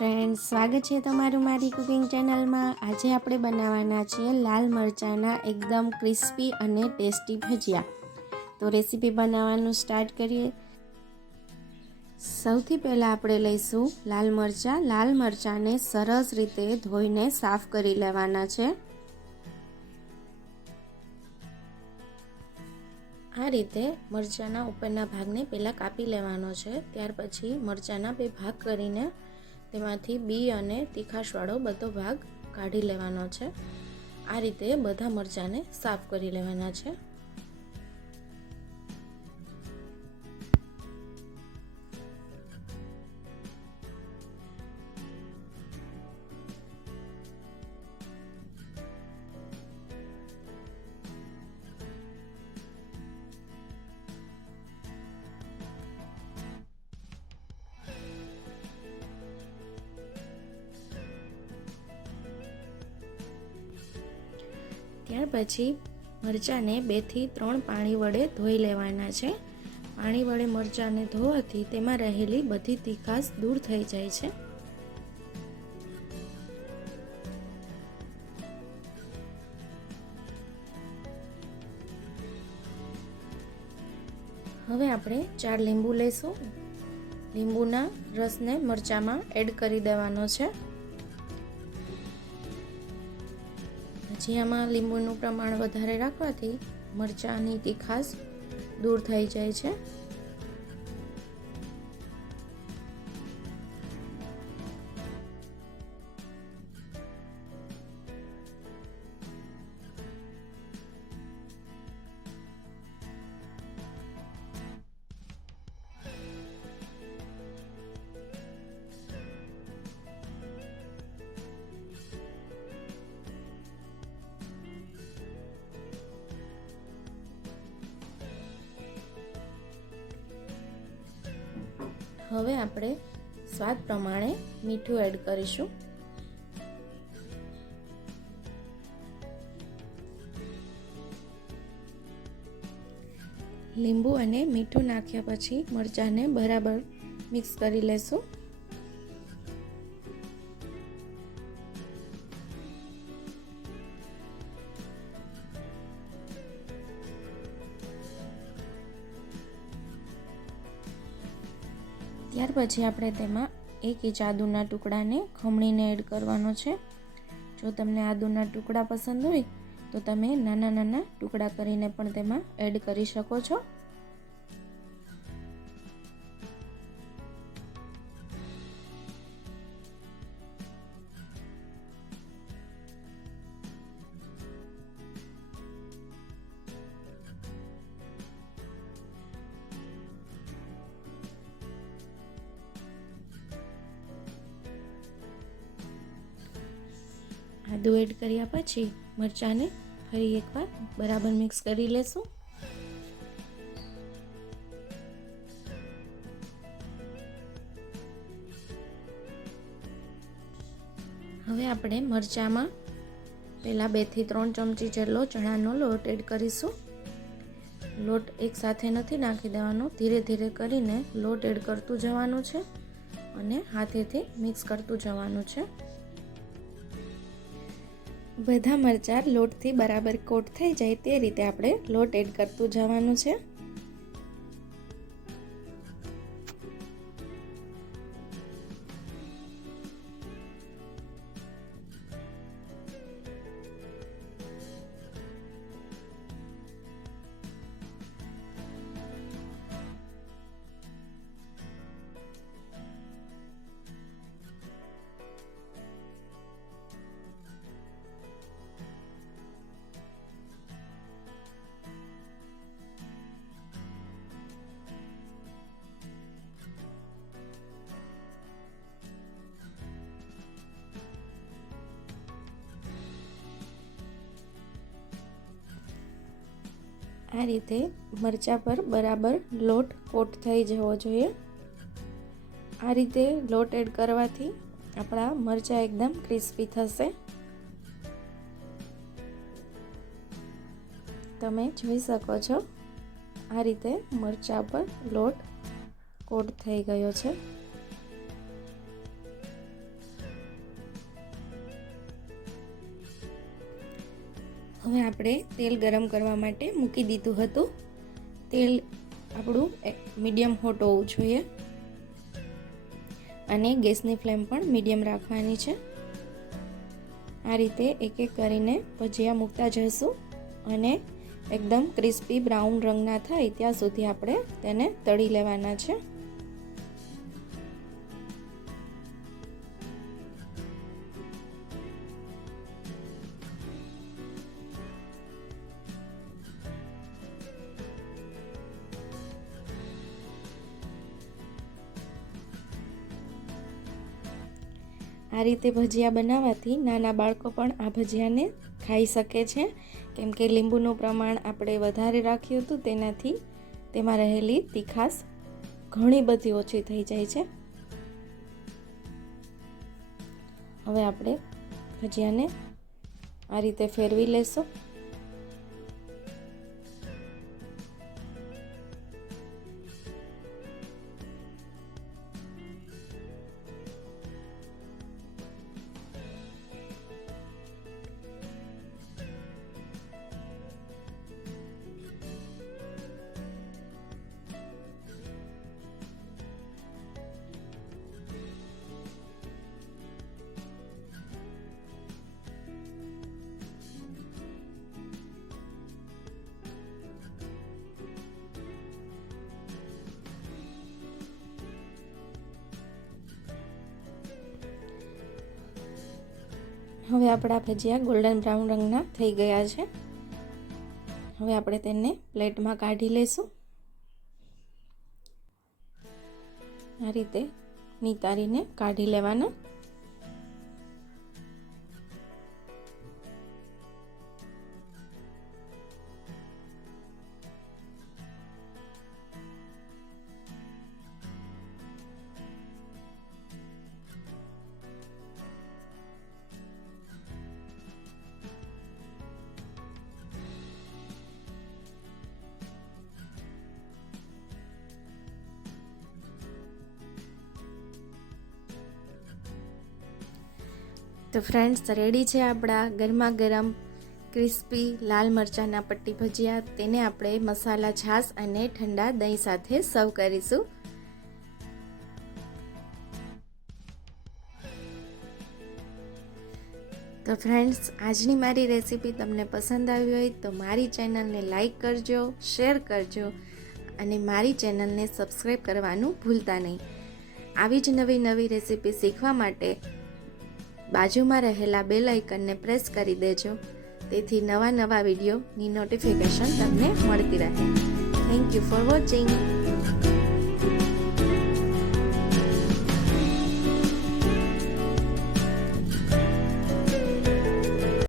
Friends, સ્વાગત છે તમારું મારી કુકિંગ ચેનલમાં। આજે આપણે બનાવવાના છીએ લાલ મરચાંના એકદમ ક્રિસ્પી અને ટેસ્ટી ભજીયા। તો રેસીપી બનાવવાનું સ્ટાર્ટ કરીએ। સૌથી પહેલાં આપણે લઈશું લાલ મરચાં। લાલ મરચાંને સરસ રીતે ધોઈને સાફ કરી લેવાના છે। આ રીતે મરચાંના ઉપરના ભાગને પહેલાં કાપી લેવાનો છે। ત્યાર પછી મરચાંના બે ભાગ કરીને તેમાંથી બી અને તીખાશવાળો બધો ભાગ કાઢી લેવાનો છે। આ રીતે બધા મરચાંને સાફ કરી લેવાના છે। ત્યાર પછી મરચાંને 2 થી 3 પાણી વડે ધોઈ લેવાના છે। પાણી વડે મરચાંને ધોવાથી તેમાં રહેલી બધી તીખાશ દૂર થઈ જાય છે। હવે આપણે 4 લીંબુ લઈશું। લીંબુના રસને મરચાંમાં એડ કરી દેવાનો છે। ભજીયામાં લીંબુનું પ્રમાણ વધારે રાખવાથી મરચાંની તીખાશ દૂર થઈ જાય છે। હવે આપણે સ્વાદ પ્રમાણે મીઠું એડ કરીશું। લીંબુ અને મીઠું નાખ્યા પછી મરચાંને બરાબર મિક્સ કરી લેશું। ત્યાર પછી આપણે તેમાં 1 ઇંચ આદુના ટુકડાને ખમણીને એડ કરવાનો છે। જો તમને આદુના ટુકડા પસંદ હોય તો તમે નાના નાના ટુકડા કરીને પણ તેમાં એડ કરી શકો છો। આદુ એડ કર્યા પછી મરચાંને ફરી એકવાર બરાબર મિક્સ કરી લેશું। હવે આપણે મરચાંમાં પહેલાં 2 થી 3 ચમચી જેટલો ચણાનો લોટ એડ કરીશું। લોટ એકસાથે નથી નાખી દેવાનો, ધીરે ધીરે કરીને લોટ એડ કરતું જવાનું છે અને હાથેથી મિક્સ કરતું જવાનું છે। બધા મરચાં લોટથી બરાબર કોટ થઈ જાય તે રીતે આપણે લોટ એડ કરતું જવાનું છે। આ રીતે મરચાં પર બરાબર લોટ કોટ થઈ જવો જોઈએ। આ રીતે લોટ એડ કરવાથી આપણા મરચાં એકદમ ક્રિસ્પી થશે। તમે જોઈ શકો છો આ રીતે મરચાં પર લોટ કોટ થઈ ગયો છે। હવે આપણે તેલ ગરમ કરવા માટે મૂકી દીધું હતું. તેલ આપણું મીડિયમ હોટ હોવું જોઈએ અને ગેસની ફ્લેમ પણ મીડિયમ રાખવાની છે. આ રીતે એક એક કરીને ભજીયા મૂકતા જઈશું અને એકદમ ક્રિસ્પી બ્રાઉન રંગના થાય ત્યાં સુધી આપણે તેને તળી લેવાના છે. આ રીતે ભજીયા બનાવવાથી નાના બાળકો પણ આ ભજીયાને ખાઈ શકે છે, કેમ કે લીંબુનું પ્રમાણ આપણે વધારે રાખ્યું હતું, તેનાથી તેમાં રહેલી તીખાશ ઘણી બધી ઓછી થઈ જાય છે. હવે આપણે ભજીયાને આ રીતે ફેરવી લેશું. હવે આપણા ભજીયા ગોલ્ડન બ્રાઉન રંગના થઈ ગયા છે. હવે આપણે તેને પ્લેટમાં કાઢી લઈશું. આ રીતે નિતારીને કાઢી લેવાના. તો ફ્રેન્ડ્સ, રેડી છે આપણા ગરમા ગરમ ક્રિસ્પી લાલ મરચાંના પટ્ટી ભજીયા. તેને આપણે મસાલા છાશ અને ઠંડા દહીં સાથે સર્વ કરીશું. તો ફ્રેન્ડ્સ, આજની મારી રેસીપી તમને પસંદ આવી હોય તો મારી ચેનલને લાઈક કરજો, શેર કરજો અને મારી ચેનલને સબસ્ક્રાઈબ કરવાનું ભૂલતા નહીં. આવી જ નવી નવી રેસીપી શીખવા માટે બાજુમાં રહેલા બેલ આઇકનને પ્રેસ કરી દેજો, તેથી નવા વિડીયોની નોટિફિકેશન તમને મળતી રહે. Thank you for watching.